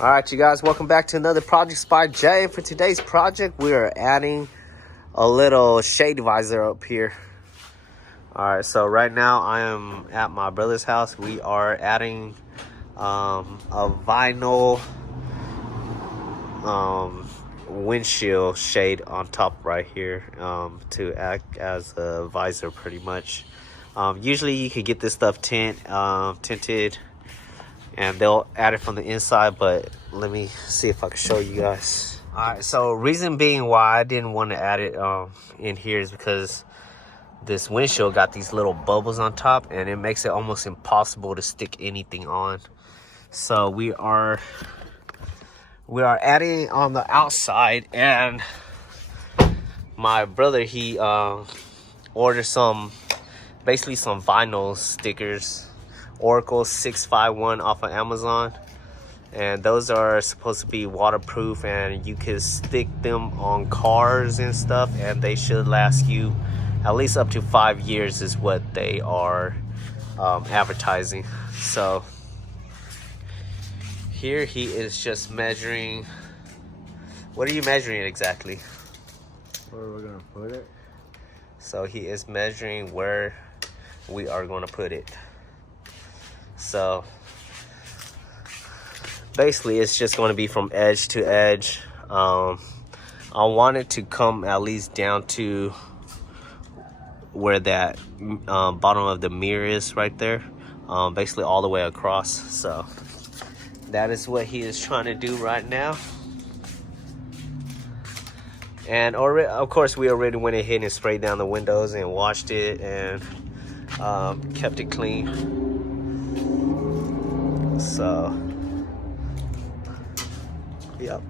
All right, you guys, welcome back to another project by Jay. For today's project, we are adding a little shade visor up here. All right, so right now I am at my brother's house. We are adding a vinyl windshield shade on top right here to act as a visor pretty much. Usually you could get this stuff tinted, and they'll add it from the inside, but let me see if I can show you guys. All right, so reason being why I didn't want to add it in here is because this windshield got these little bubbles on top, and it makes it almost impossible to stick anything on. So we are adding on the outside, and my brother, he ordered basically some vinyl stickers, Oracle 651 off of Amazon, and those are supposed to be waterproof, and you can stick them on cars and stuff, and they should last you at least up to 5 years is what they are advertising. So here he is just measuring. What are you measuring exactly? Where we're gonna put it? So he is measuring where we are going to put it. So basically it's just going to be from edge to edge. I want it to come at least down to where that bottom of the mirror is right there, basically all the way across. So that is what he is trying to do right now. And already, of course, we already went ahead and sprayed down the windows and washed it and kept it clean. So yep.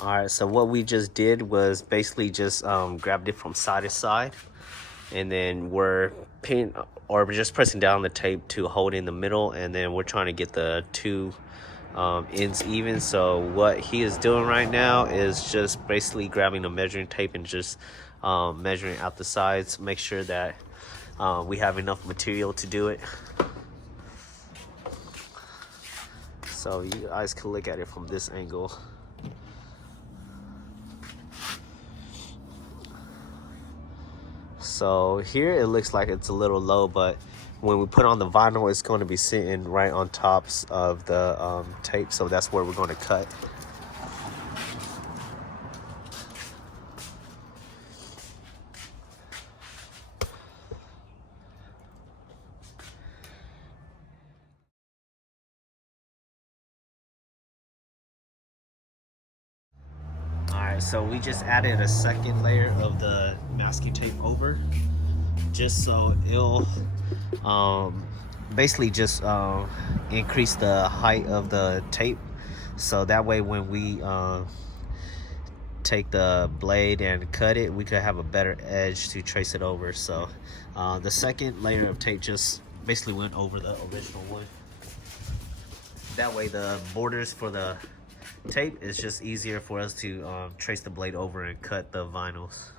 All right, so what we just did was basically just grabbed it from side to side, and then we're just pressing down the tape to hold in the middle, and then we're trying to get the two ends even. So what he is doing right now is just basically grabbing the measuring tape and just measuring out the sides, make sure that we have enough material to do it. So you guys can look at it from this angle. So here it looks like it's a little low, but when we put on the vinyl, it's going to be sitting right on tops of the tape, so that's where we're going to cut. Alright, so we just added a second layer of the masking tape over, just so it'll basically just increase the height of the tape, so that way when we take the blade and cut it, we could have a better edge to trace it over. So the second layer of tape just basically went over the original one. That way the borders for the tape is just easier for us to trace the blade over and cut the vinyls.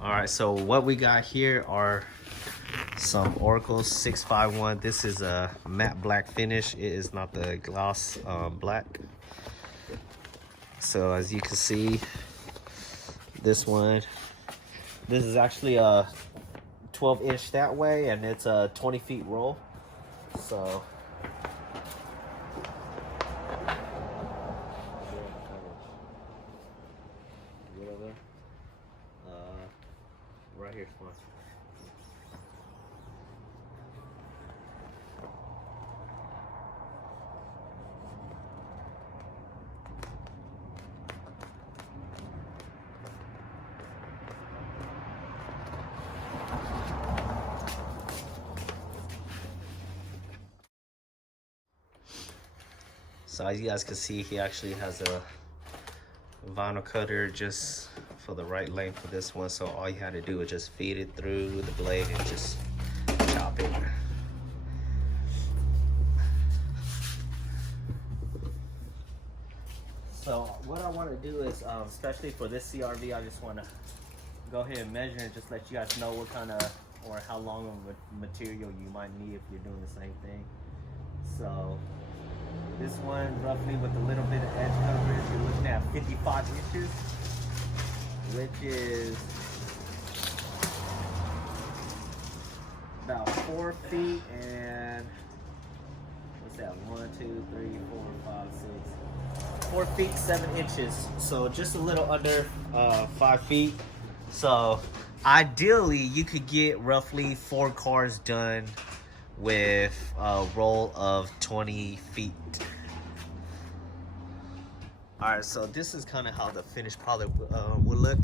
All right, so what we got here are some Oracle 651. This is a matte black finish. It is not the gloss black. So as you can see, this is actually a 12-inch that way, and it's a 20 feet roll. So right here's fine. So as you guys can see, he actually has a vinyl cutter just for the right length for this one. So all you had to do is just feed it through the blade and just chop it. So what I want to do is, especially for this CRV, I just want to go ahead and measure and just let you guys know what kind of or how long of material you might need if you're doing the same thing. So this one, roughly with a little bit of edge coverage, you're looking at 55 inches, which is about 4 feet and what's that? 1, 2, 3, 4, 5, 6. 4 feet 7 inches. So just a little under 5 feet. So ideally, you could get roughly 4 cars done with a roll of 20 feet. All right, so this is kind of how the finished product would look.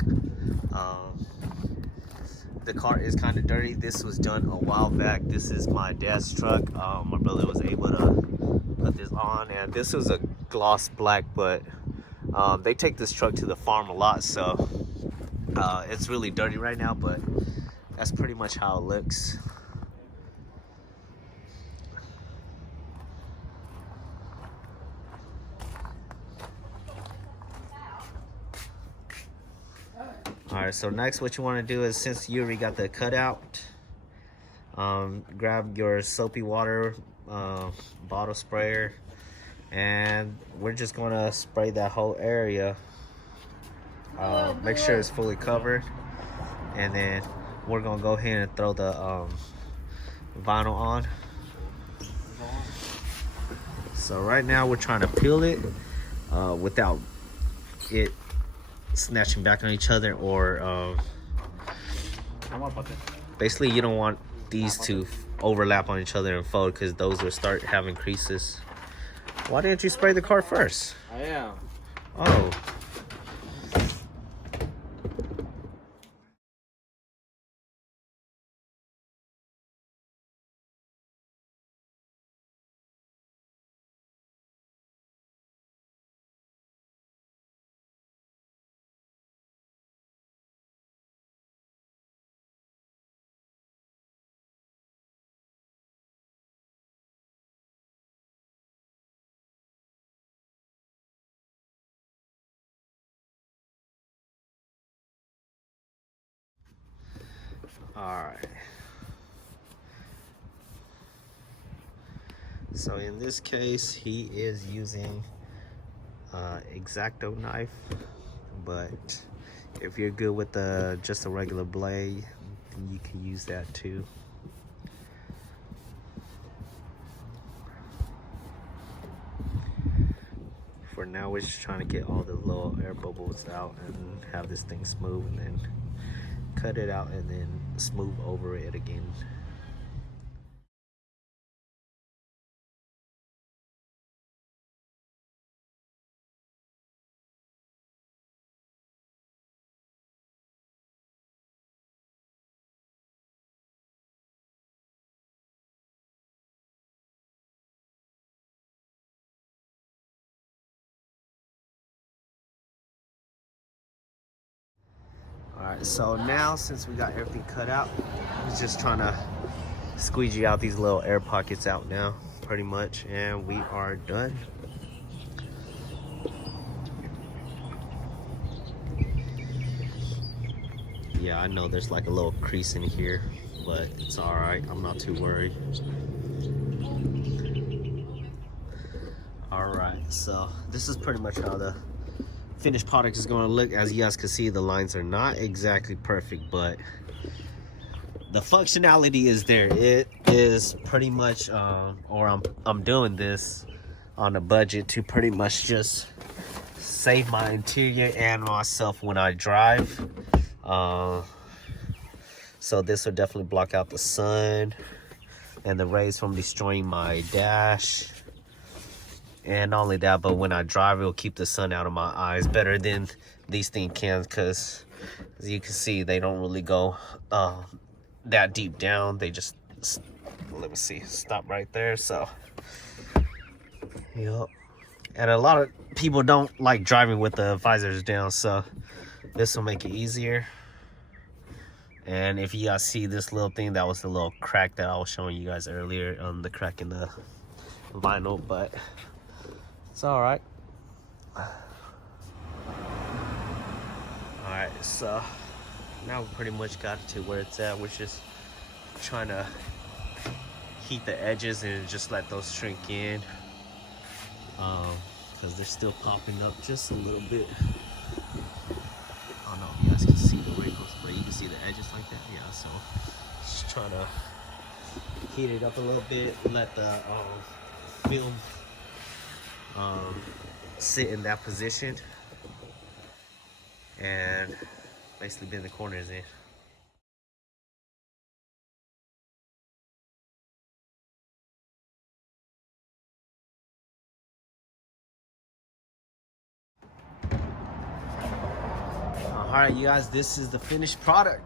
The car is kind of dirty. This was done a while back. This is my dad's truck. My brother was able to put this on, and this was a gloss black, but they take this truck to the farm a lot, so it's really dirty right now, but that's pretty much how it looks. Alright, so next what you want to do is, since you already got the cutout, grab your soapy water bottle sprayer, and we're just going to spray that whole area. Make sure it's fully covered, and then we're going to go ahead and throw the vinyl on. So right now we're trying to peel it without it snatching back on each other, or basically you don't want these to overlap on each other and fold, because those will start having creases. Why didn't you spray the car first? I am. Oh. Alright. So in this case, he is using X-Acto knife, but if you're good with just a regular blade, you can use that too. For now, we're just trying to get all the little air bubbles out and have this thing smooth, and then cut it out and then smooth over it again. Alright, so now since we got everything cut out, we're just trying to squeegee out these little air pockets out now, pretty much, and we are done. Yeah, I know there's like a little crease in here, but it's alright, I'm not too worried. Alright, so this is pretty much how the finished product is going to look. As you guys can see, the lines are not exactly perfect, but the functionality is there. It is pretty much or I'm doing this on a budget to pretty much just save my interior and myself when I drive. So this will definitely block out the sun and the rays from destroying my dash. And not only that, but when I drive, it will keep the sun out of my eyes better than these things can, because as you can see, they don't really go that deep down. They just, let me see, stop right there. So, yep. And a lot of people don't like driving with the visors down, so this will make it easier. And if you guys see this little thing, that was the little crack that I was showing you guys earlier, the crack in the vinyl, but it's all right. All right, so now we pretty much got it to where it's at. We're just trying to heat the edges and just let those shrink in, because they're still popping up just a little bit. I don't know if you guys can see the wrinkles, but you can see the edges like that. Yeah, so just trying to heat it up a little bit, let the film sit in that position, and basically bend the corners in. All right, you guys, this is the finished product.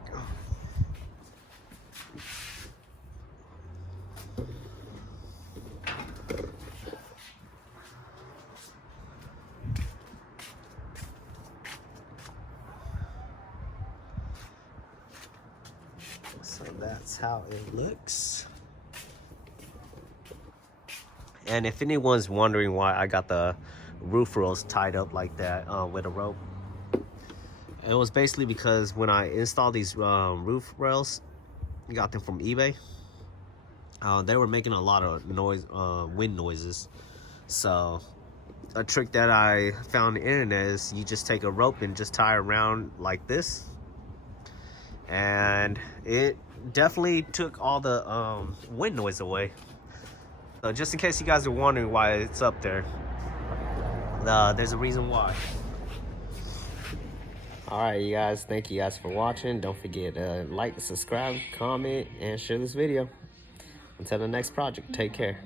So that's how it looks. And if anyone's wondering why I got the roof rails tied up like that with a rope, it was basically because when I installed these roof rails, I got them from eBay. They were making a lot of noise, wind noises. So a trick that I found on the internet is you just take a rope and just tie it around like this, and it definitely took all the wind noise away. So just in case you guys are wondering why it's up there, there's a reason why. All right, you guys, thank you guys for watching. Don't forget to like, subscribe, comment, and share this video. Until the next project, take care.